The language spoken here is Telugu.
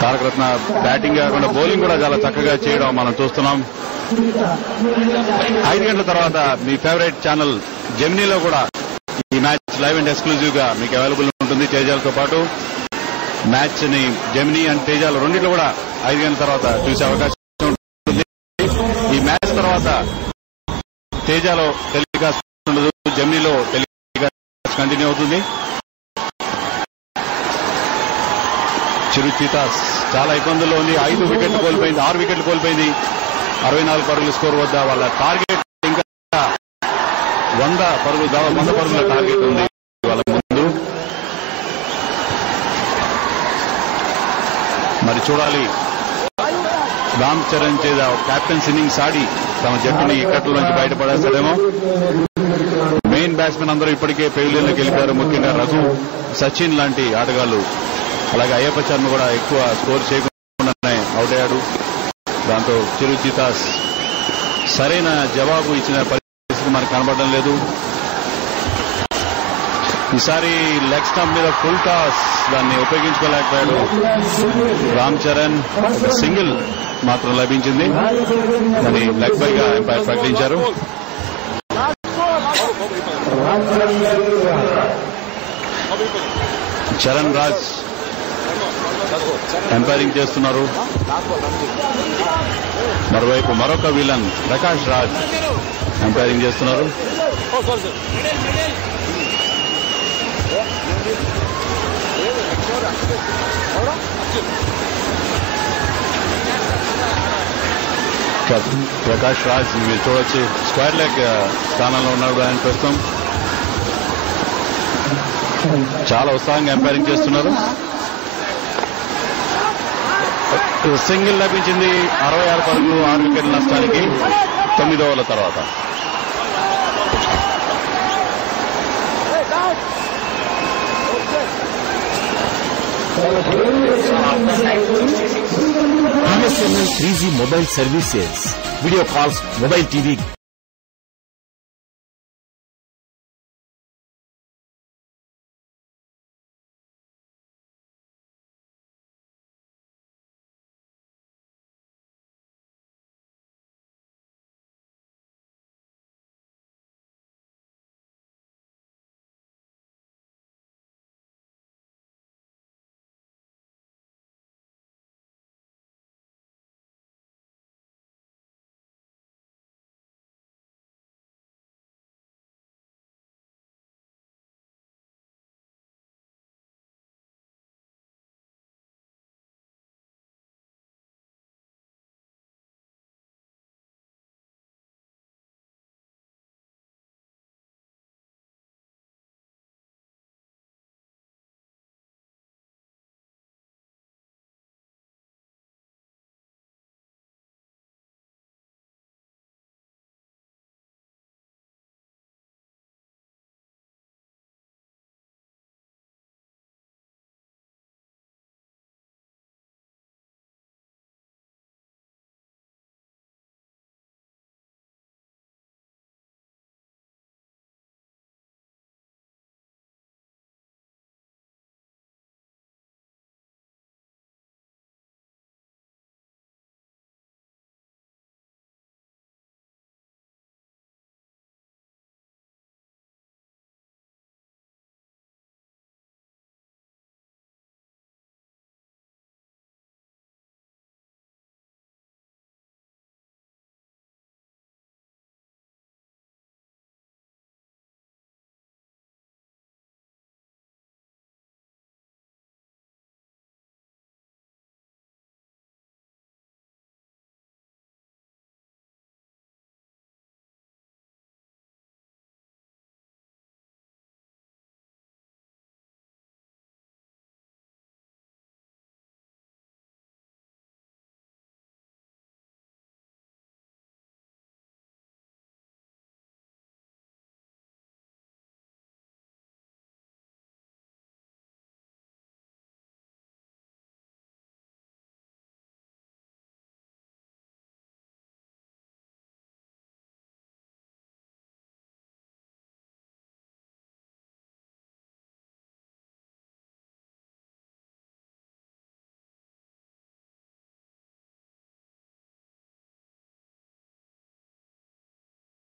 తారక రత్న బ్యాటింగ్ కాకుండా బౌలింగ్ కూడా చాలా చక్కగా చేయడం మనం చూస్తున్నాం. 5 గంటల తర్వాత మీ ఫేవరెట్ ఛానల్ జెమినీలో కూడా ఈ మ్యాచ్ లైవ్ అండ్ ఎక్స్క్లూజివ్ గా మీకు అవైలబుల్ ఉంటుంది. తేజాలతో పాటు మ్యాచ్ ని జెమినీ అండ్ తేజాలు రెండింటిలో కూడా 5 గంటల తర్వాత చూసే అవకాశం ఉంటుంది. ఈ మ్యాచ్ తర్వాత తేజాలో టెలికాస్ట్ ఉండదు, జెమినీలో టెలికాస్ట్ కంటిన్యూ అవుతుంది. చిరుచితాస్ చాలా ఇబ్బందుల్లో ఉంది. 6 వికెట్లు కోల్పోయింది. 64 పరుగుల స్కోర్ వద్ద వాళ్ళ టార్గెట్ ఇంకా 100 పరుగుల టార్గెట్ ఉంది వాళ్ళ ముందు. మరి చూడాలి రామ్ చరణ్ చేద కెప్టెన్స్ ఇన్నింగ్స్ ఆడి తమ జట్టుని ఇక్కట్ల నుంచి బయటపడేస్తాడేమో. మెయిన్ బ్యాట్స్మెన్ అందరూ ఇప్పటికే పెవిలియన్లోకి వెళ్ళిపోయారు. ముఖ్యంగా రఘు, సచిన్ లాంటి ఆటగాళ్లు, అలాగే అయ్యప్ప శర్మ కూడా ఎక్కువ స్కోర్ చేయకుండానే అవుట్ అయ్యాడు. దాంతో చిరుచితాస్ సరైన జవాబు ఇచ్చిన పరిస్థితి మనకు కనబడడం లేదు. ఈసారి లెగ్ స్టంప్ మీద ఫుల్ టాస్, దాన్ని ఉపయోగించుకోలేకపోయాడు రామ్ చరణ్. సింగిల్ మాత్రం లభించింది, దాన్ని లెగ్ బై గా ఎంపైర్ ప్రకటించారు. చరణ్ రాజ్ ఎంపైరింగ్ చేస్తున్నారు. మరోవైపు మరొక విలన్ ప్రకాష్ రాజ్ ఎంపైరింగ్ చేస్తున్నారు. ప్రకాష్ రాజ్ మీరు చూడొచ్చు స్క్వేర్ లెగ్ స్థానంలో ఉన్నాడు. ఆయన ప్రస్తుతం చాలా ఉత్సాహంగా ఎంపైరింగ్ చేస్తున్నారు. సింగిల్ లభించింది. 66 పరుగులు 6 వికెట్ల నష్టానికి 9 ఓవర్ల తర్వాత. BSNL 3G mobile services, video calls, mobile TV,